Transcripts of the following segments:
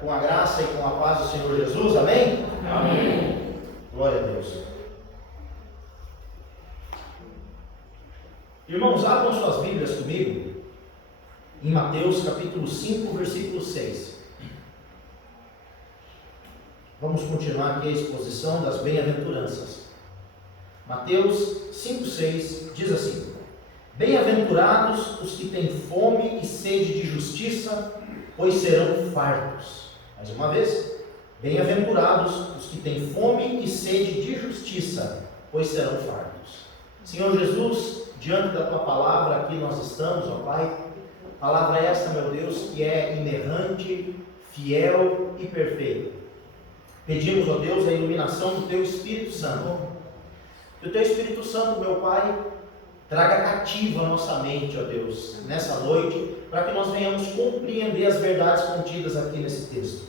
com a graça e com a paz do Senhor Jesus, amém? Amém. Glória a Deus. Irmãos, abram suas Bíblias comigo em Mateus capítulo 5, versículo 6. Vamos continuar aqui a exposição das bem-aventuranças. Mateus 5, 6 diz assim: Bem-aventurados os que têm fome e sede de justiça, pois serão fartos. Mais uma vez, bem-aventurados os que têm fome e sede de justiça, pois serão fartos. Senhor Jesus, diante da Tua palavra, aqui nós estamos, ó Pai. Palavra esta, meu Deus, que é inerrante, fiel e perfeita. Pedimos, ó Deus, a iluminação do Teu Espírito Santo. Que o Teu Espírito Santo, meu Pai, traga cativa a nossa mente, ó Deus, nessa noite, para que nós venhamos compreender as verdades contidas aqui nesse texto.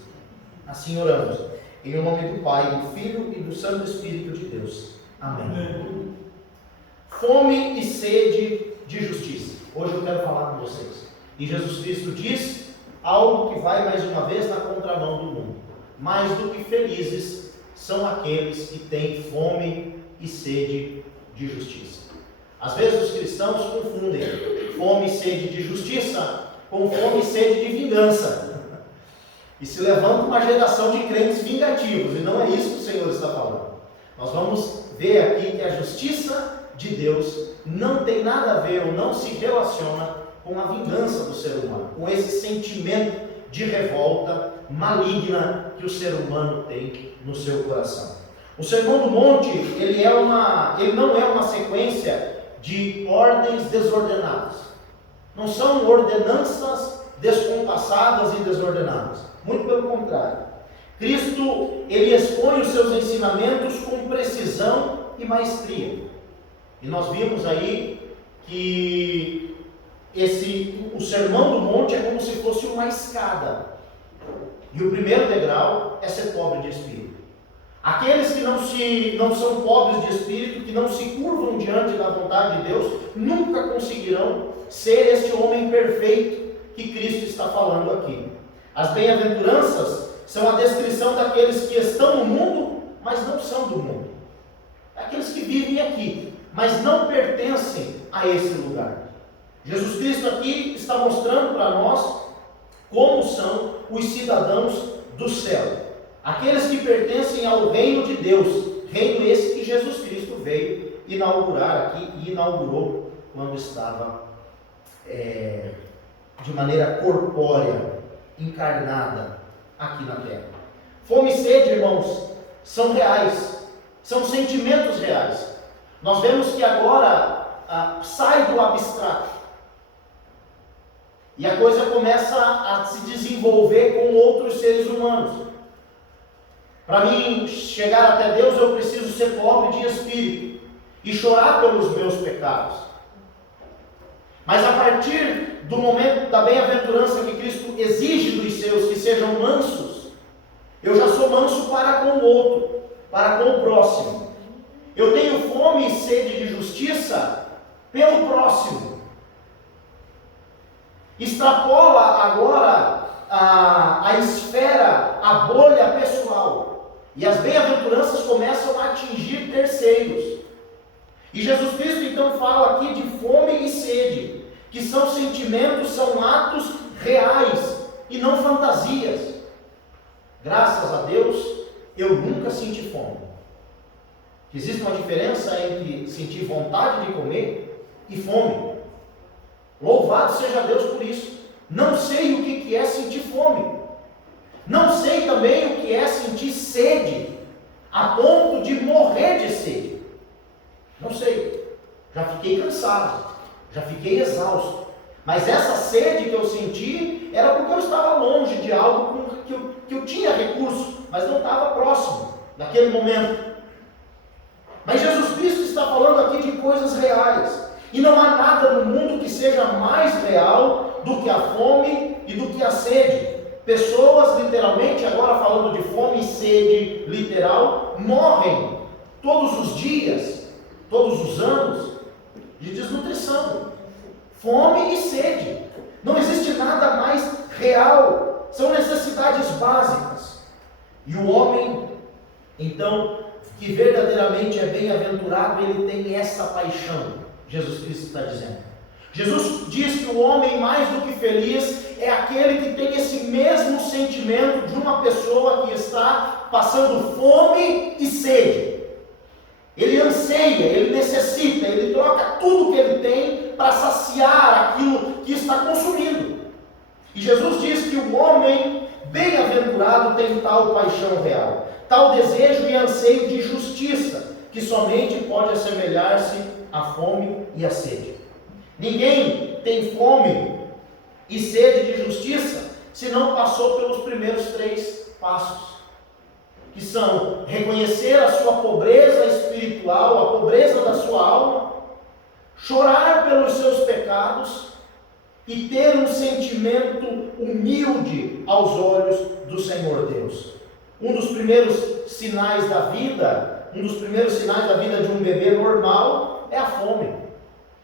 Assim oramos, em nome do Pai, do Filho e do Santo Espírito de Deus. Amém. Fome e sede de justiça. Hoje eu quero falar com vocês. E Jesus Cristo diz algo que vai mais uma vez na contramão do mundo. Mais do que felizes são aqueles que têm fome e sede de justiça. Às vezes os cristãos confundem fome e sede de justiça com fome e sede de vingança. E se levanta uma geração de crentes vingativos, e não é isso que o Senhor está falando. Nós vamos ver aqui que a justiça de Deus não tem nada a ver ou não se relaciona com a vingança do ser humano, com esse sentimento de revolta maligna que o ser humano tem no seu coração. O Sermão do Monte, ele não é uma sequência de ordens desordenadas. Não são ordenanças descompassadas e desordenadas. Muito pelo contrário. Cristo, ele expõe os seus ensinamentos com precisão e maestria. E nós vimos aí que o Sermão do Monte é como se fosse uma escada. E o primeiro degrau é ser pobre de espírito. Aqueles que não são pobres de espírito, que não se curvam diante da vontade de Deus, nunca conseguirão ser este homem perfeito que Cristo está falando aqui. As bem-aventuranças são a descrição daqueles que estão no mundo, mas não são do mundo. Aqueles que vivem aqui, mas não pertencem a esse lugar. Jesus Cristo aqui está mostrando para nós como são os cidadãos do céu. Aqueles que pertencem ao reino de Deus, reino esse que Jesus Cristo veio inaugurar aqui e inaugurou quando estava de maneira corpórea, encarnada aqui na terra. Fome e sede, irmãos, são reais, são sentimentos reais. Nós vemos que agora sai do abstrato e a coisa começa a se desenvolver com outros seres humanos. Para mim chegar até Deus, eu preciso ser pobre de espírito e chorar pelos meus pecados. Mas a partir do momento da bem-aventurança que Cristo exige dos seus, que sejam mansos, eu já sou manso para com o outro, para com o próximo. Eu tenho fome e sede de justiça pelo próximo. Extrapola agora a esfera, a bolha pessoal. E as bem-aventuranças começam a atingir terceiros. E Jesus Cristo então fala aqui de fome e sede, que são sentimentos, são atos reais e não fantasias. Graças a Deus, eu nunca senti fome. Existe uma diferença entre sentir vontade de comer e fome. Louvado seja Deus por isso. Não sei o que é sentir fome. Não sei também o que é sentir sede, a ponto de morrer de sede. Não sei. Já fiquei cansado, já fiquei exausto. Mas essa sede que eu senti era porque eu estava longe de algo que eu tinha recurso, mas não estava próximo naquele momento. Mas Jesus Cristo está falando aqui de coisas reais. E não há nada no mundo que seja mais real do que a fome e do que a sede. Pessoas, literalmente, agora falando de fome e sede literal, morrem todos os dias, todos os anos, de desnutrição. Fome e sede. Não existe nada mais real são necessidades básicas. E o homem, então, que verdadeiramente é bem-aventurado, ele tem essa paixão, Jesus Cristo está dizendo. Jesus diz que o homem mais do que feliz é aquele que tem esse mesmo sentimento de uma pessoa que está passando fome e sede. Ele anseia, ele necessita, ele troca tudo que ele tem para saciar aquilo que está consumindo. E Jesus diz que o homem bem-aventurado tem tal paixão real, tal desejo e anseio de justiça, que somente pode assemelhar-se à fome e à sede. Ninguém tem fome e sede de justiça se não passou pelos primeiros 3 passos, que são reconhecer a sua pobreza espiritual, a pobreza da sua alma, chorar pelos seus pecados e ter um sentimento humilde aos olhos do Senhor Deus. Um dos primeiros sinais da vida de um bebê normal é a fome.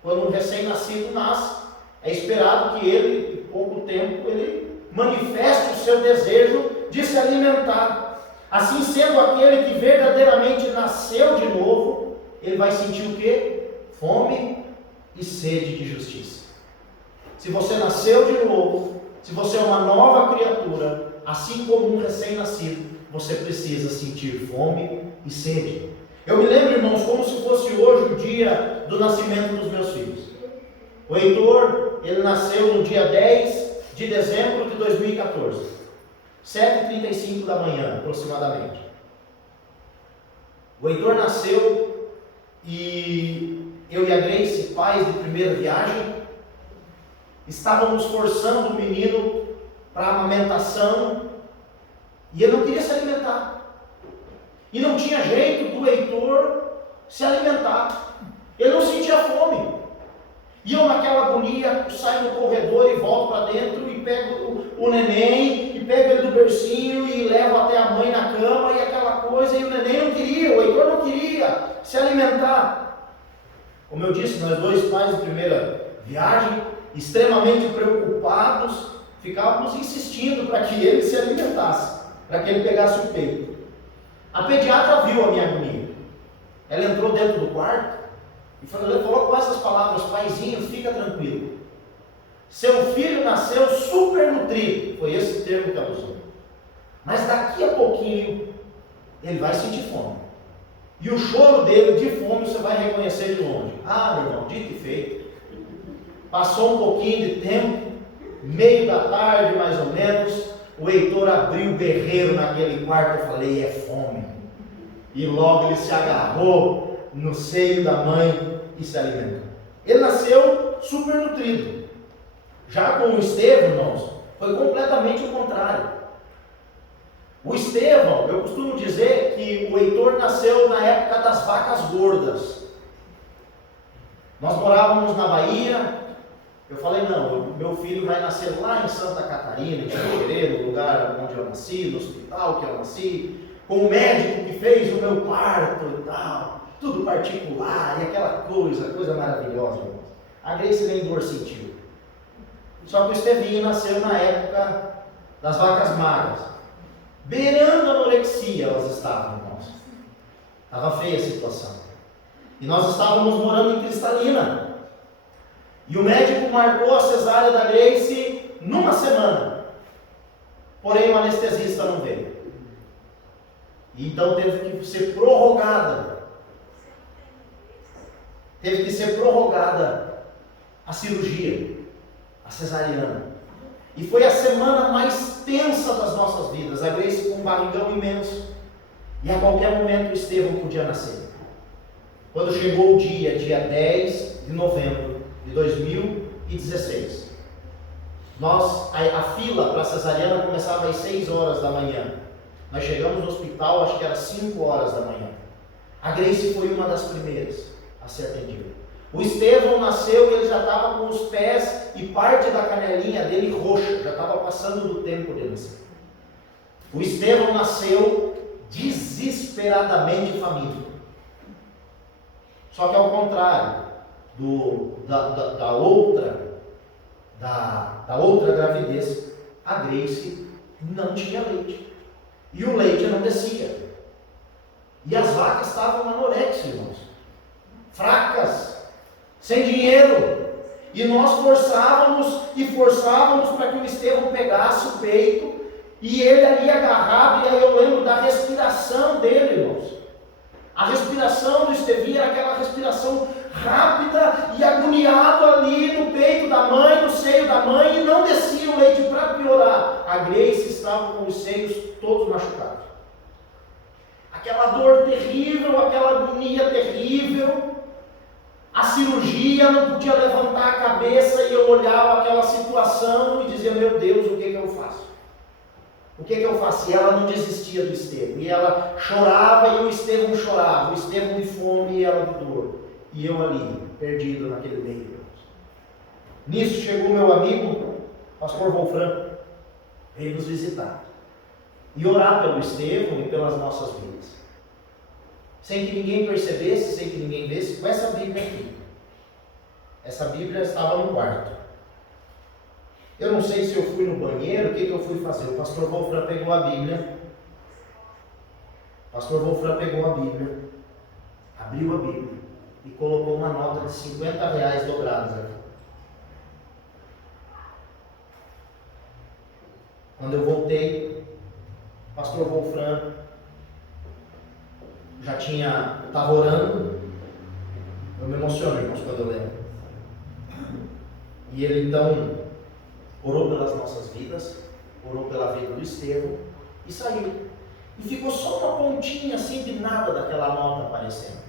Quando um recém-nascido nasce, é esperado que ele, em pouco tempo, ele manifeste o seu desejo de se alimentar. Assim sendo, aquele que verdadeiramente nasceu de novo, ele vai sentir o quê? Fome e sede de justiça. Se você nasceu de novo, se você é uma nova criatura, assim como um recém-nascido, você precisa sentir fome e sede. Eu me lembro, irmãos, como se fosse hoje o dia do nascimento dos meus filhos. O Heitor, ele nasceu no dia 10 de dezembro de 2014, 7h35 da manhã, aproximadamente. O Heitor nasceu e eu e a Grace, pais de primeira viagem, estávamos forçando o menino para a amamentação e ele não queria se alimentar. E não tinha jeito do Heitor se alimentar. Ele não sentia fome. E eu, naquela agonia, saio no corredor e volto para dentro e pego o neném, e pego ele do bercinho e levo até a mãe na cama e aquela coisa, e o neném não queria, o Heitor não queria se alimentar. Como eu disse, nós 2 pais de primeira viagem, extremamente preocupados, ficávamos insistindo para que ele se alimentasse, para que ele pegasse o peito. A pediatra viu a minha agonia. Ela entrou dentro do quarto e falou com essas palavras: paizinho, fica tranquilo. Seu filho nasceu super nutrido. Foi esse o termo que ela usou. Mas daqui a pouquinho ele vai sentir fome. E o choro dele de fome você vai reconhecer de longe. Ah, meu irmão, dito e feito. Passou um pouquinho de tempo, meio da tarde mais ou menos, o Heitor abriu o berreiro naquele quarto. Eu falei: é fome. E logo ele se agarrou no seio da mãe e se alimentou. Ele nasceu super nutrido. Já com o Estevão, irmãos, foi completamente o contrário. O Estevão, eu costumo dizer que o Heitor nasceu na época das vacas gordas. Nós morávamos na Bahia. Eu falei: não, meu filho vai nascer lá em Santa Catarina, em Xanxerê, no lugar onde eu nasci, no hospital que eu nasci, com o médico que fez o meu parto e tal, tudo particular, e aquela coisa maravilhosa. A Grace nem dor sentiu. Só que o Estevinho nasceu na época das vacas magras, beirando a anorexia. Elas estavam, irmãos. Estava feia a situação. E nós estávamos morando em Cristalina. E o médico marcou a cesárea da Grace numa semana. Porém, o anestesista não veio. E então teve que ser prorrogada. Teve que ser prorrogada a cirurgia, a cesariana. E foi a semana mais tensa das nossas vidas. A Grace com um barrigão imenso. E a qualquer momento o Estevão podia nascer. Quando chegou o dia 10 de novembro de 2016, a fila para a cesariana começava às 6 horas da manhã. Nós chegamos no hospital, acho que era 5 horas da manhã. A Grace foi uma das primeiras a ser atendida. O Estevão nasceu e ele já estava com os pés e parte da canelinha dele roxa, já estava passando do tempo de nascer. O Estevão nasceu desesperadamente faminto. Só que ao contrário da outra gravidez, a Grace não tinha leite. E o leite não descia. E as vacas estavam anorexia, irmãos. Fracas, sem dinheiro. E nós forçávamos para que o Estevão pegasse o peito, e ele ali agarrado, e aí eu lembro da respiração dele, irmãos. A respiração do Estevinho era aquela respiração rápida e agoniado ali no peito da mãe, no seio da mãe, e não descia o leite. Para piorar, a Grace estava com os seios todos machucados. Aquela dor terrível, aquela agonia terrível, a cirurgia, não podia levantar a cabeça, e eu olhava aquela situação e dizia: meu Deus, o que eu faço? O que eu faço? E ela não desistia do Estevão, e ela chorava e o Estevão chorava, o Estevão de fome e ela de dor, e eu ali, perdido naquele meio. Nisso chegou meu amigo, pastor Wolfram, veio nos visitar, e orar pelo Estevão e pelas nossas vidas, sem que ninguém percebesse, sem que ninguém visse, com essa Bíblia aqui. Essa Bíblia estava no quarto. Eu não sei se eu fui no banheiro, o que eu fui fazer. O pastor Wolfram pegou a Bíblia. Abriu a Bíblia e colocou uma nota de R$50 dobradas aqui. Quando eu voltei, o pastor Wolfram estava orando. Eu me emociono, irmãos, quando eu lembro. E ele então orou pelas nossas vidas, orou pela vida do Estevão e saiu. E ficou só uma pontinha assim de nada daquela nota aparecendo.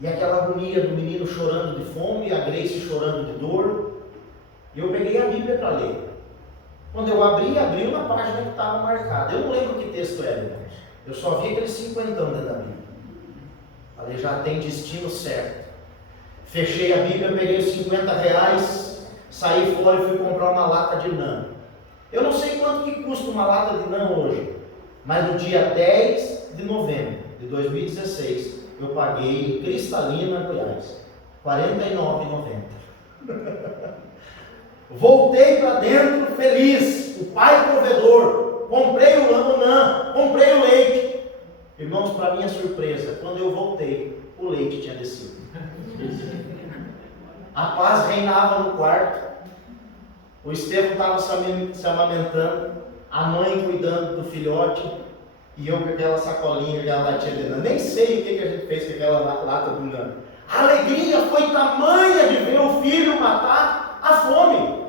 E aquela agonia do menino chorando de fome, a Grace chorando de dor. E eu peguei a Bíblia para ler. Quando eu abri uma página que estava marcada. Eu não lembro que texto era, irmãos. Eu só vi aquele 50 dentro da Bíblia. Falei, já tem destino certo. Fechei a Bíblia, peguei os R$50, saí fora e fui comprar uma lata de NAN. Eu não sei quanto que custa uma lata de NAN hoje, mas no dia 10 de novembro de 2016, eu paguei em Cristalina, Goiás, R$49,90. Voltei para dentro feliz, o pai provedor, comprei o NAN, comprei o leite. Irmãos, para minha surpresa, quando eu voltei, o leite tinha descido. A paz reinava no quarto. O Estevão estava se amamentando, a mãe cuidando do filhote, e eu com aquela sacolinha, aquela latinha de NAN. Nem sei o que a gente fez com aquela lata do NAN. A alegria foi tamanha de ver o filho matar a fome.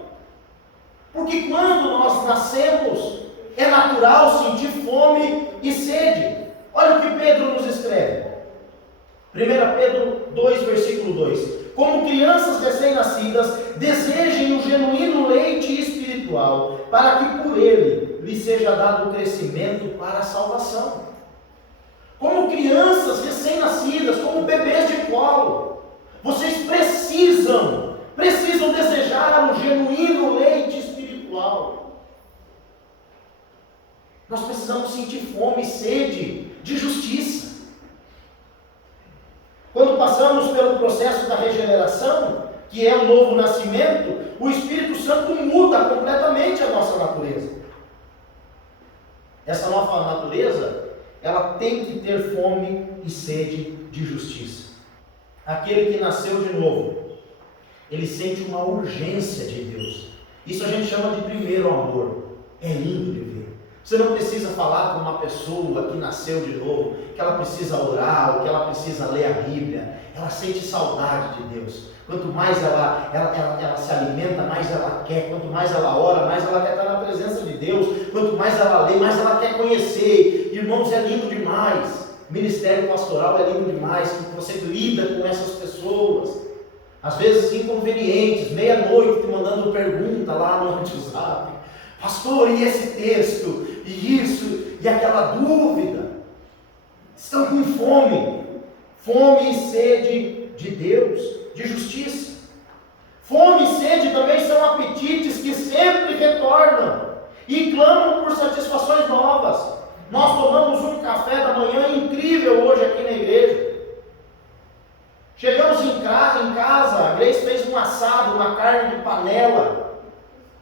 Porque quando nós nascemos, é natural sentir fome e sede. Olha o que Pedro nos escreve. 1 Pedro 2, versículo 2. Como crianças recém-nascidas, desejem o genuíno leite espiritual, para que por ele lhe seja dado o crescimento para a salvação. Como crianças recém-nascidas, como bebês de colo, vocês precisam desejar o genuíno leite espiritual. Nós precisamos sentir fome e sede de justiça. Quando passamos pelo processo da regeneração, que é o novo nascimento, o Espírito Santo muda completamente a nossa natureza. Essa nova natureza, ela tem que ter fome e sede de justiça. Aquele que nasceu de novo, ele sente uma urgência de Deus. Isso a gente chama de primeiro amor. É lindo de ver. Você não precisa falar com uma pessoa que nasceu de novo, que ela precisa orar, ou que ela precisa ler a Bíblia. Ela sente saudade de Deus. Quanto mais ela se alimenta, mais ela quer. Quanto mais ela ora, mais ela quer estar na presença de Deus. Quanto mais ela lê, mais ela quer conhecer. Irmãos, é lindo demais. Ministério pastoral é lindo demais, que você lida com essas pessoas. Às vezes inconvenientes, meia-noite, te mandando pergunta lá no WhatsApp. Pastor, e esse texto? E isso? E aquela dúvida? Estão com fome e sede de Deus, de justiça. Fome e sede também são apetites que sempre retornam e clamam por satisfações novas. Nós tomamos um café da manhã incrível hoje aqui na igreja. Chegamos em casa, a Grace fez um assado, uma carne de panela.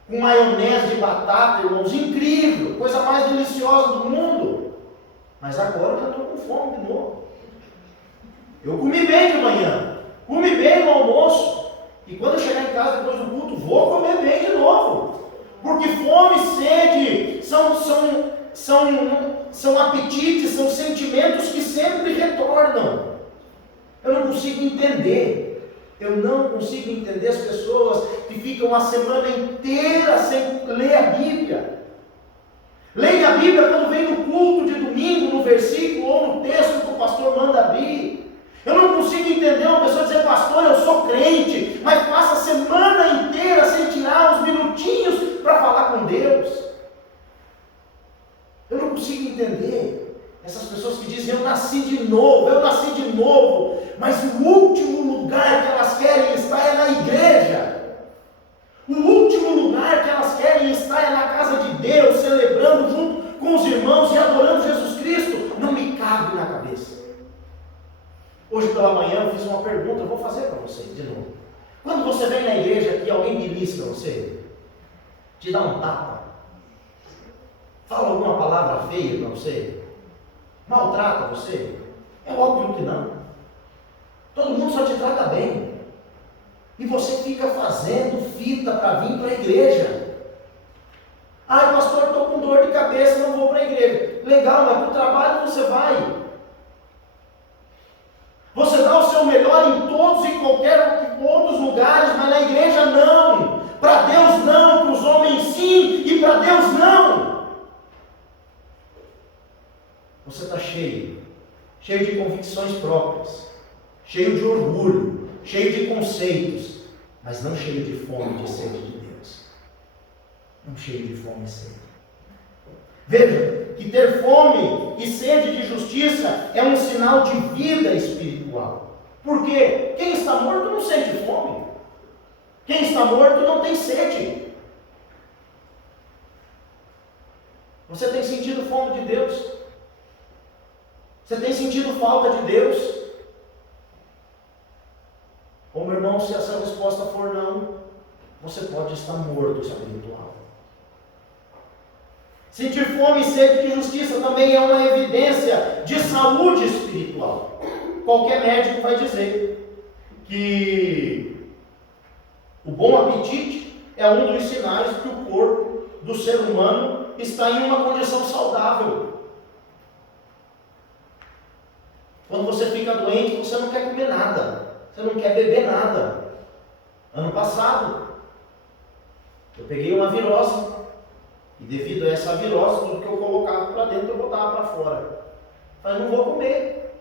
com maionese de batata, irmãos, incrível, coisa mais deliciosa do mundo. Mas agora eu já estou com fome de novo. Eu comi bem de manhã, comi bem no almoço, e quando eu chegar em casa depois do culto, vou comer bem de novo. Porque fome e sede são apetites, são sentimentos que sempre retornam. Eu não consigo entender. Eu não consigo entender as pessoas que ficam a semana inteira sem ler a Bíblia. Leem a Bíblia quando vem no culto de domingo, no versículo ou no texto que o pastor manda abrir. Eu não consigo entender uma pessoa dizer, pastor, eu sou crente, mas passa a semana inteira sem tirar uns minutinhos para falar com Deus. Eu não consigo entender essas pessoas que dizem, eu nasci de novo, mas o último lugar que elas querem estar é na igreja. O último lugar que elas querem estar é na casa de Deus, celebrando junto com os irmãos e adorando Jesus Cristo. Não me cabe na cabeça. Hoje pela manhã eu fiz uma pergunta, eu vou fazer para vocês de novo. Quando você vem na igreja aqui, alguém belisca você, te dá um tapa, fala alguma palavra feia para você, maltrata você? É óbvio que não. Todo mundo só te trata bem. E você fica fazendo fita para vir para a igreja. Ai, pastor, estou com dor de cabeça, não vou para a igreja. Legal, mas para o trabalho você vai. Você dá o seu melhor em todos e qualquer outros lugares, mas na igreja não. Para Deus não, para os homens sim, e para Deus não. Você está cheio de convicções próprias, cheio de orgulho, cheio de conceitos, mas não cheio de fome e de sede de Deus. Não cheio de fome e sede. Veja que ter fome e sede de justiça é um sinal de vida espiritual. Porque quem está morto não sente fome. Quem está morto não tem sede. Você tem sentido fome de Deus? Você tem sentido falta de Deus? Ô meu irmão, se essa resposta for não, você pode estar morto espiritual. Sentir fome e sede de justiça também é uma evidência de saúde espiritual. Qualquer médico vai dizer que o bom apetite é um dos sinais que o corpo do ser humano está em uma condição saudável. Quando você fica doente, você não quer comer nada, você não quer beber nada. Ano passado, eu peguei uma virose. E devido a essa virose, tudo que eu colocava para dentro, eu botava para fora. Falei, não vou comer.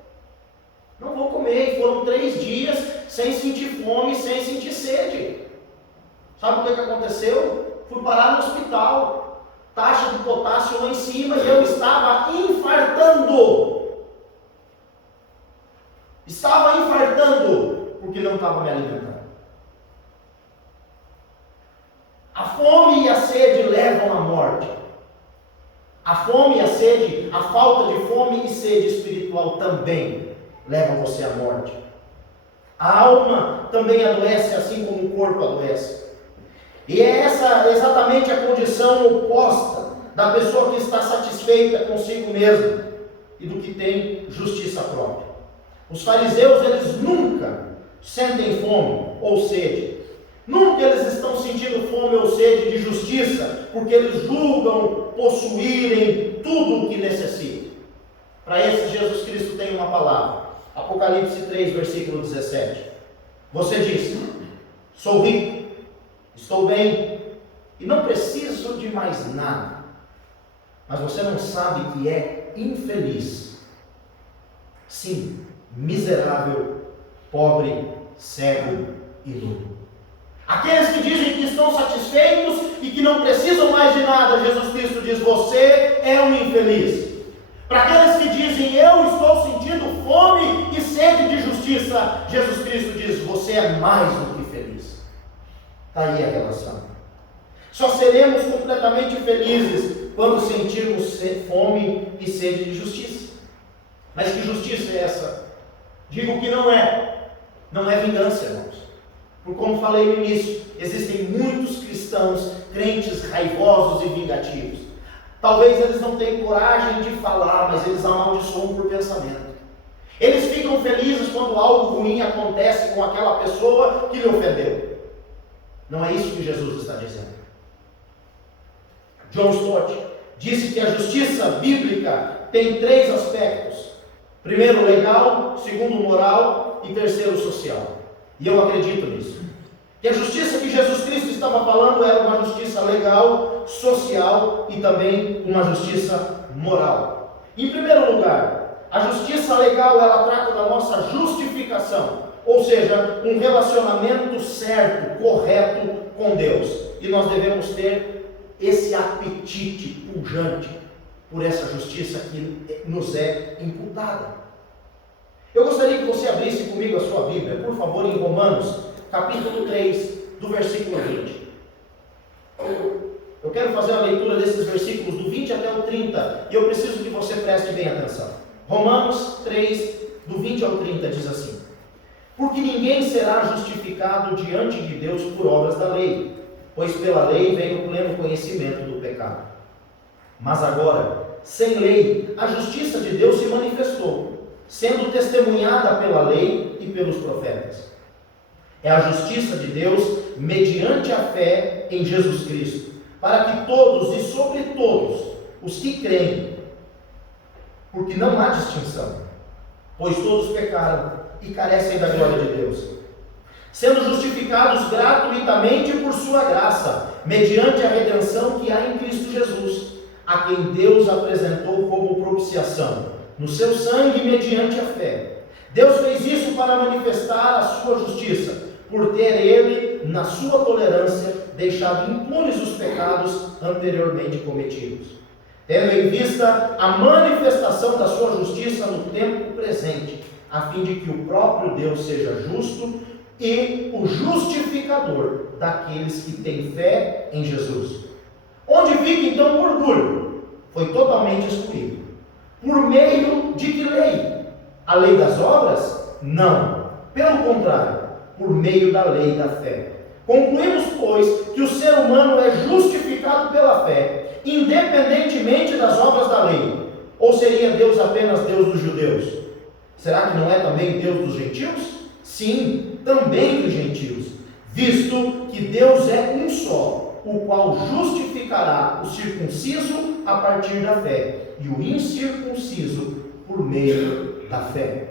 Não vou comer. E foram 3 dias sem sentir fome, sem sentir sede. Sabe o que aconteceu? Fui parar no hospital. Taxa de potássio lá em cima e eu estava infartando. Estava infartando porque não estava me alimentando. A fome e a sede levam à morte. A fome e a sede, a falta de fome e sede espiritual também levam você à morte. A alma também adoece, assim como o corpo adoece. E é essa exatamente a condição oposta da pessoa que está satisfeita consigo mesma e do que tem justiça própria. Os fariseus, eles nunca sentem fome ou sede. Nunca eles estão sentindo fome ou sede de justiça, porque eles julgam possuírem tudo o que necessitam. Para esses, Jesus Cristo tem uma palavra. Apocalipse 3, versículo 17. Você diz, sou rico, estou bem, e não preciso de mais nada. Mas você não sabe que é infeliz. Sim, miserável, pobre, cego e nu. Aqueles que dizem que estão satisfeitos e que não precisam mais de nada, Jesus Cristo diz, você é um infeliz. Para aqueles que dizem, eu estou sentindo fome e sede de justiça, Jesus Cristo diz, você é mais do que feliz. Está aí a relação. Só seremos completamente felizes quando sentirmos fome e sede de justiça. Mas que justiça é essa? Digo que não é vingança, irmãos. Porque, como falei no início, existem muitos cristãos, crentes raivosos e vingativos. Talvez eles não tenham coragem de falar, mas eles amaldiçoam por pensamento. Eles ficam felizes quando algo ruim acontece com aquela pessoa que lhe ofendeu. Não é isso que Jesus está dizendo. John Stott disse que a justiça bíblica tem 3 aspectos. Primeiro, legal. Segundo, moral. E terceiro, social. E eu acredito nisso. Que a justiça que Jesus Cristo estava falando era uma justiça legal, social e também uma justiça moral. Em primeiro lugar, a justiça legal, ela trata da nossa justificação, ou seja, um relacionamento certo, correto com Deus. E nós devemos ter esse apetite pujante por essa justiça que nos é imputada. Eu gostaria que você abrisse comigo a sua Bíblia, por favor, em Romanos, capítulo 3, do versículo 20. Eu quero fazer a leitura desses versículos do 20 até o 30, e eu preciso que você preste bem atenção. Romanos 3, do 20 ao 30, diz assim: porque ninguém será justificado diante de Deus por obras da lei, pois pela lei vem o pleno conhecimento do pecado. Mas agora, sem lei, a justiça de Deus se manifestou, sendo testemunhada pela lei e pelos profetas. É a justiça de Deus mediante a fé em Jesus Cristo, para que todos e sobre todos os que creem, porque não há distinção, pois todos pecaram e carecem da glória de Deus, sendo justificados gratuitamente por sua graça, mediante a redenção que há em Cristo Jesus, a quem Deus apresentou como propiciação no seu sangue mediante a fé. Deus fez isso para manifestar a sua justiça, por ter ele, na sua tolerância, deixado impunes os pecados anteriormente cometidos, tendo em vista a manifestação da sua justiça no tempo presente, a fim de que o próprio Deus seja justo e o justificador daqueles que têm fé em Jesus. Onde fica então o orgulho? Foi totalmente excluído. Por meio de que lei? A lei das obras? Não. Pelo contrário, por meio da lei da fé. Concluímos, pois, que o ser humano é justificado pela fé, independentemente das obras da lei. Ou seria Deus apenas Deus dos judeus? Será que não é também Deus dos gentios? Sim, também dos gentios, visto que Deus é um só, o qual justificará o circunciso a partir da fé, e o incircunciso por meio da fé.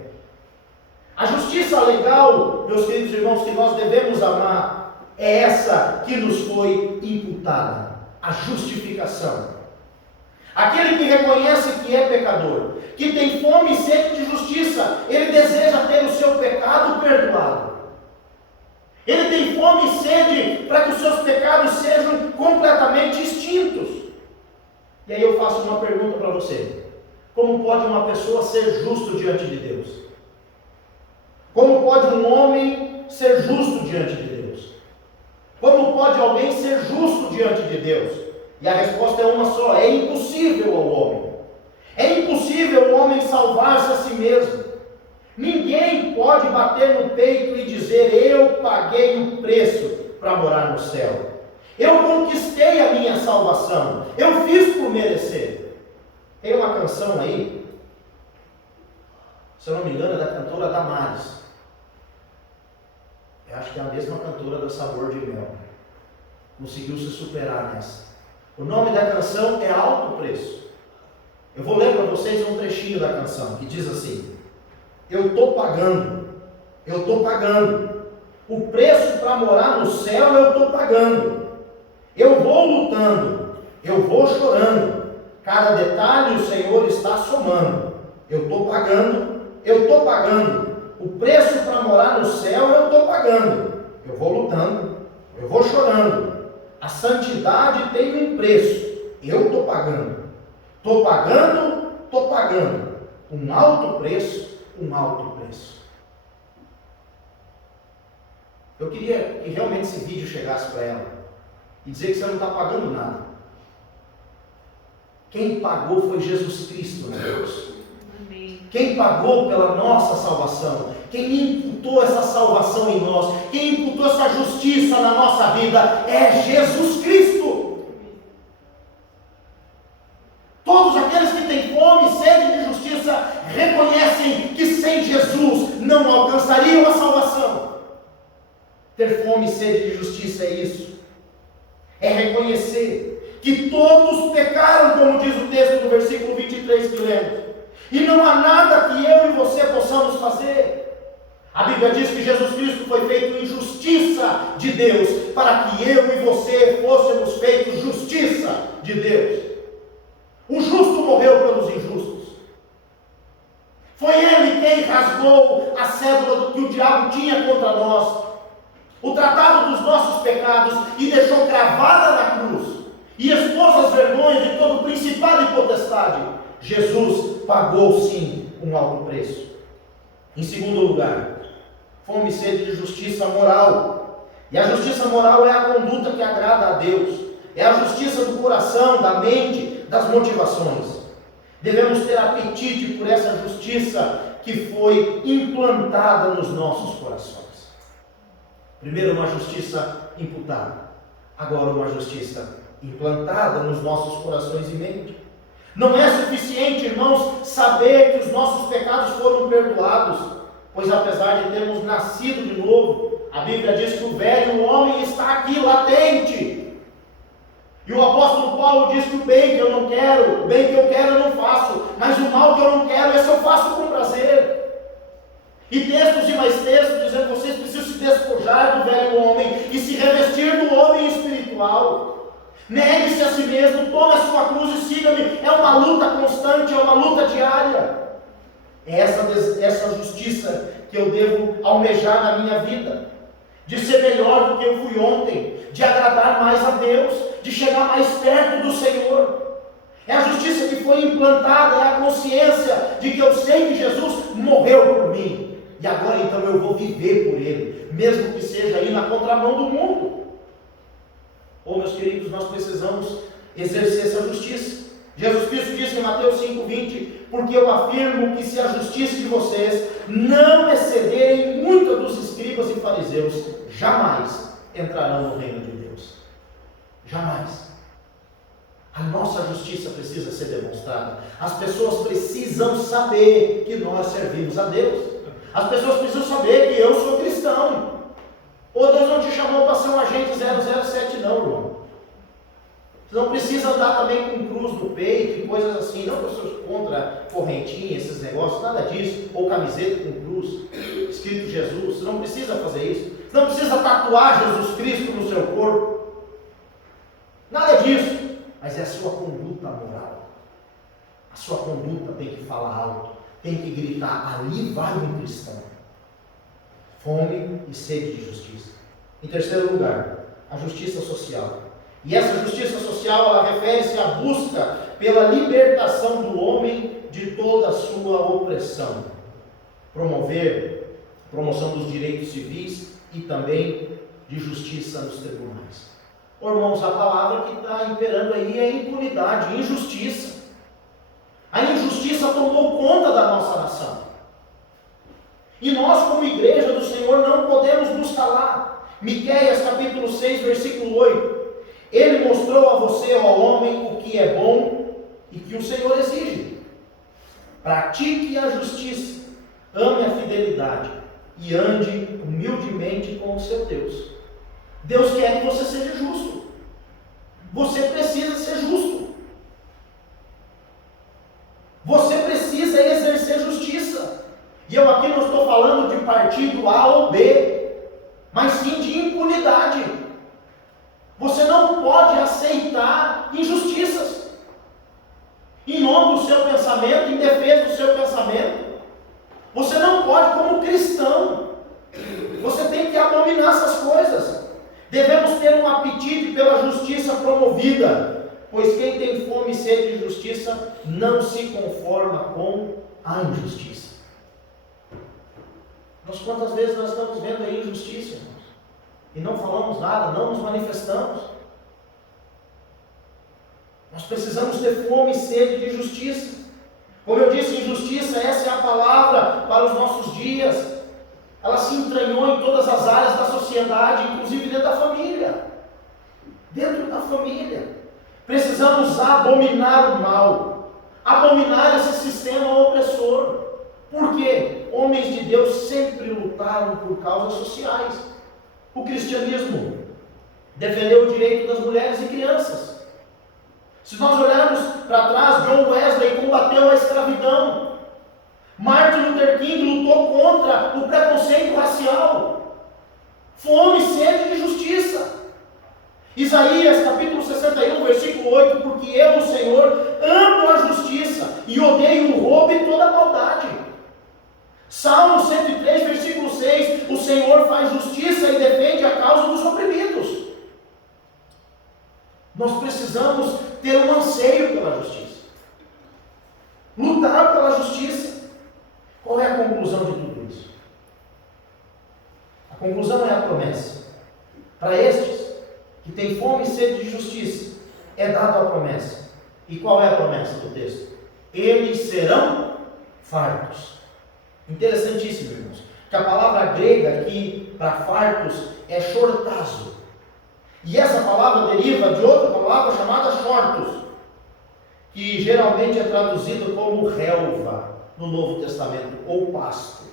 A justiça legal, meus queridos irmãos, que nós devemos amar, é essa que nos foi imputada, a justificação. Aquele que reconhece que é pecador, que tem fome e sede de justiça, ele deseja ter o seu pecado perdoado. Ele tem fome e sede para que os seus pecados sejam completamente extintos. E aí eu faço uma pergunta para você: como pode uma pessoa ser justo diante de Deus? Como pode um homem ser justo diante de Deus? Como pode alguém ser justo diante de Deus? E a resposta é uma só: é impossível ao homem. É impossível o homem salvar-se a si mesmo. Ninguém pode bater no peito e dizer: eu paguei o preço para morar no céu. Eu conquistei a minha salvação. Eu fiz por merecer. Tem uma canção aí, se eu não me engano, é da cantora Damares. Eu acho que é a mesma cantora da Sabor de Mel. Conseguiu se superar nessa. O nome da canção é Alto Preço. Eu vou ler para vocês um trechinho da canção, que diz assim: eu estou pagando, o preço para morar no céu eu estou pagando, eu vou lutando, eu vou chorando, cada detalhe o Senhor está somando, eu estou pagando, o preço para morar no céu eu estou pagando, eu vou lutando, eu vou chorando, a santidade tem um preço, eu estou pagando, um alto preço. Eu queria que realmente esse vídeo chegasse para ela e dizer que você não está pagando nada. Quem pagou foi Jesus Cristo, meu Deus. quem pagou pela nossa salvação, quem imputou essa salvação em nós, quem imputou essa justiça na nossa vida é Jesus Cristo. Todos aqueles que têm fome e sede de justiça reconhecem que sem Jesus não alcançariam a salvação. Ter fome e sede de justiça é isso. É reconhecer que todos pecaram, como diz o texto do versículo 23 que lemos. E não há nada que eu e você possamos fazer. A Bíblia diz que Jesus Cristo foi feito em justiça de Deus, para que eu e você fôssemos feitos justiça de Deus. O justo morreu pelos injustos. Foi ele quem rasgou a cédula que o diabo tinha contra nós, o tratado dos nossos pecados, e deixou cravada na cruz, e expôs as vergonhas de todo principado e potestade. Jesus pagou sim um alto preço. Em segundo lugar, fome e sede de justiça moral. E a justiça moral é a conduta que agrada a Deus, é a justiça do coração, da mente, das motivações. Devemos ter apetite por essa justiça que foi implantada nos nossos corações. Primeiro uma justiça imputada, agora uma justiça implantada nos nossos corações e mente. Não é suficiente, irmãos, saber que os nossos pecados foram perdoados, pois apesar de termos nascido de novo, a Bíblia diz que o velho homem está aqui, latente. E o apóstolo Paulo diz que o bem que eu não quero, o bem que eu quero eu não faço, mas o mal que eu não quero, esse eu faço com prazer. E textos e mais textos dizendo que vocês precisam se despojar do velho homem e se revestir do homem espiritual. Negue-se a si mesmo, tome a sua cruz e siga-me. É uma luta constante, é uma luta diária. É essa justiça que eu devo almejar na minha vida, de ser melhor do que eu fui ontem, de agradar mais a Deus, de chegar mais perto do Senhor. É a justiça que foi implantada, é a consciência de que eu sei que Jesus morreu por mim, e agora então eu vou viver por Ele, mesmo que seja aí na contramão do mundo. Meus queridos, nós precisamos exercer essa justiça. Jesus Cristo disse em Mateus 5,20: porque eu afirmo que se a justiça de vocês não excederem muito dos escribas e fariseus, jamais entrarão no reino de Deus. Jamais. A nossa justiça precisa ser demonstrada. As pessoas precisam saber que nós servimos a Deus. As pessoas precisam saber que eu sou cristão. Deus não te chamou para ser um agente 007 não, irmão. Você não precisa andar também com cruz no peito e coisas assim. Não que eu sou contra correntinha, esses negócios, nada disso. Ou camiseta com cruz, escrito Jesus. Você não precisa fazer isso. Você não precisa tatuar Jesus Cristo no seu corpo. Nada disso. Mas é a sua conduta moral. A sua conduta tem que falar alto, tem que gritar: ali vai um cristão. Fome e sede de justiça. Em terceiro lugar, a justiça social. E essa justiça social, ela refere-se à busca pela libertação do homem de toda a sua opressão. Promoção dos direitos civis e também de justiça nos tribunais. Irmãos, a palavra que está imperando aí é impunidade, injustiça. A injustiça tomou conta da nossa nação. E nós, como igreja do Senhor, não podemos nos calar. Miqueias capítulo 6, versículo 8. Ele mostrou a você, ó homem, o que é bom e que o Senhor exige. Pratique a justiça, ame a fidelidade e ande humildemente com o seu Deus. Deus quer que você seja justo. Você precisa ser justo. Você precisa exercer justiça. E eu aqui não estou falando de partido A ou B, mas sim de impunidade. Você não pode aceitar injustiças. Em nome do seu pensamento, em defesa do seu pensamento. Você não pode, como cristão. Você tem que abominar essas coisas. Devemos ter um apetite pela justiça promovida, pois quem tem fome e sede de justiça não se conforma com a injustiça. Mas quantas vezes nós estamos vendo aí injustiça, irmãos? E não falamos nada, não nos manifestamos. Nós precisamos ter fome e sede de justiça. Como eu disse, injustiça, essa é a palavra para os nossos dias. Ela se entranhou em todas as áreas da sociedade, inclusive dentro da família. Dentro da família. Precisamos abominar o mal, abominar esse sistema opressor. Por quê? Homens de Deus sempre lutaram por causas sociais. O cristianismo defendeu o direito das mulheres e crianças. Se nós olharmos para trás, John Wesley combateu a escravidão. Martin Luther King lutou contra o preconceito racial. Fome e sede de justiça. Isaías capítulo 61, versículo 8, porque eu, o Senhor, amo a justiça e odeio o roubo e toda a maldade. Salmo 103, versículo 6, o Senhor faz justiça e defende a causa dos oprimidos. Nós precisamos ter um anseio pela justiça. Lutar pela justiça. Qual é a conclusão de tudo isso? A conclusão é a promessa. Para estes que têm fome e sede de justiça, é dada a promessa. E qual é a promessa do texto? Eles serão fartos. Interessantíssimo, irmãos, que a palavra grega aqui para fartos é shortazo. E essa palavra deriva de outra palavra chamada shortos, que geralmente é traduzido como relva no Novo Testamento, ou pasto.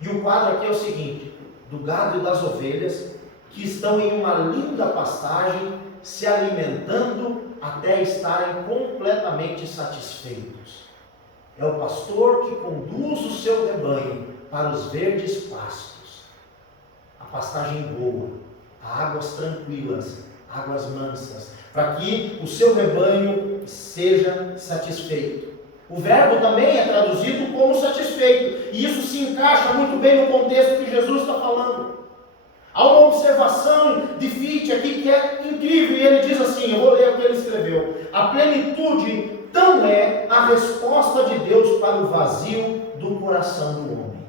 E o quadro aqui é o seguinte: do gado e das ovelhas, que estão em uma linda pastagem, se alimentando até estarem completamente satisfeitos. É o pastor que conduz o seu rebanho para os verdes pastos. A pastagem boa, águas tranquilas, águas mansas, para que o seu rebanho seja satisfeito. O verbo também é traduzido como satisfeito, e isso se encaixa muito bem no contexto que Jesus está falando. Há uma observação de Fichte aqui que é incrível, e ele diz assim, eu vou ler o que ele escreveu: a plenitude tão é a resposta de Deus para o vazio do coração do homem.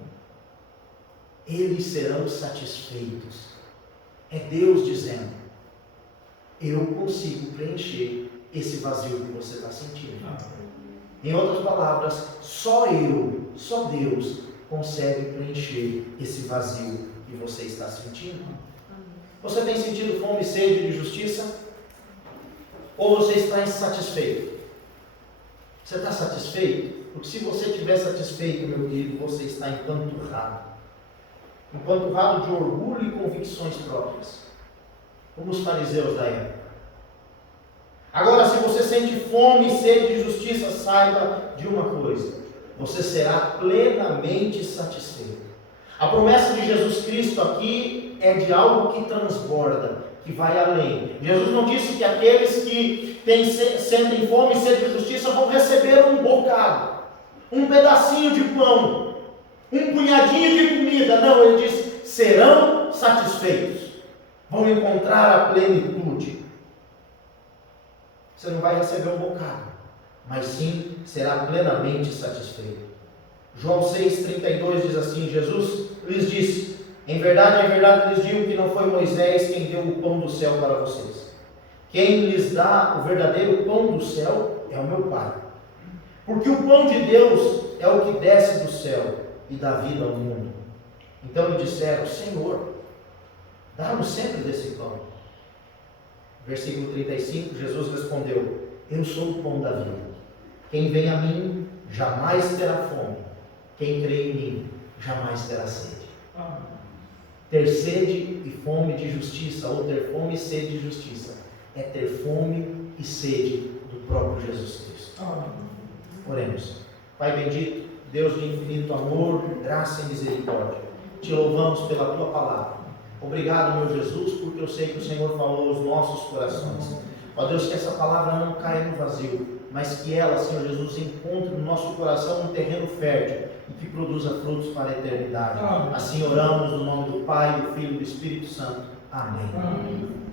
Eles serão satisfeitos. É Deus dizendo: eu consigo preencher esse vazio que você está sentindo. Em outras palavras, só Deus consegue preencher esse vazio que você está sentindo. Você tem sentido fome e sede de justiça? Ou você está insatisfeito? Você está satisfeito? Porque se você estiver satisfeito, meu querido, você está empanturrado. Empanturrado de orgulho e convicções próprias, como os fariseus da época. Agora, se você sente fome e sede de justiça, saiba de uma coisa: você será plenamente satisfeito. A promessa de Jesus Cristo aqui é de algo que transborda, que vai além. Jesus não disse que aqueles que sentem fome e sede de justiça vão receber um bocado, um pedacinho de pão, um punhadinho de comida. Não, ele diz: serão satisfeitos, vão encontrar a plenitude. Você não vai receber um bocado, mas sim será plenamente satisfeito. João 6,32 diz assim: Jesus lhes disse: em verdade, lhes digo que não foi Moisés quem deu o pão do céu para vocês. Quem lhes dá o verdadeiro pão do céu é o meu Pai. Porque o pão de Deus é o que desce do céu e dá vida ao mundo. Então lhe disseram: Senhor, dá-nos sempre desse pão. Versículo 35, Jesus respondeu: eu sou o pão da vida. Quem vem a mim jamais terá fome. Quem crê em mim jamais terá sede. Ter sede e fome de justiça, ou ter fome e sede de justiça, é ter fome e sede do próprio Jesus Cristo. Oremos. Pai bendito, Deus de infinito amor, graça e misericórdia, te louvamos pela tua palavra. Obrigado, meu Jesus, porque eu sei que o Senhor falou aos nossos corações. Ó Deus, que essa palavra não caia no vazio, mas que ela, Senhor Jesus, encontre no nosso coração um terreno fértil e que produza frutos para a eternidade. Assim oramos no nome do Pai, do Filho e do Espírito Santo. Amém.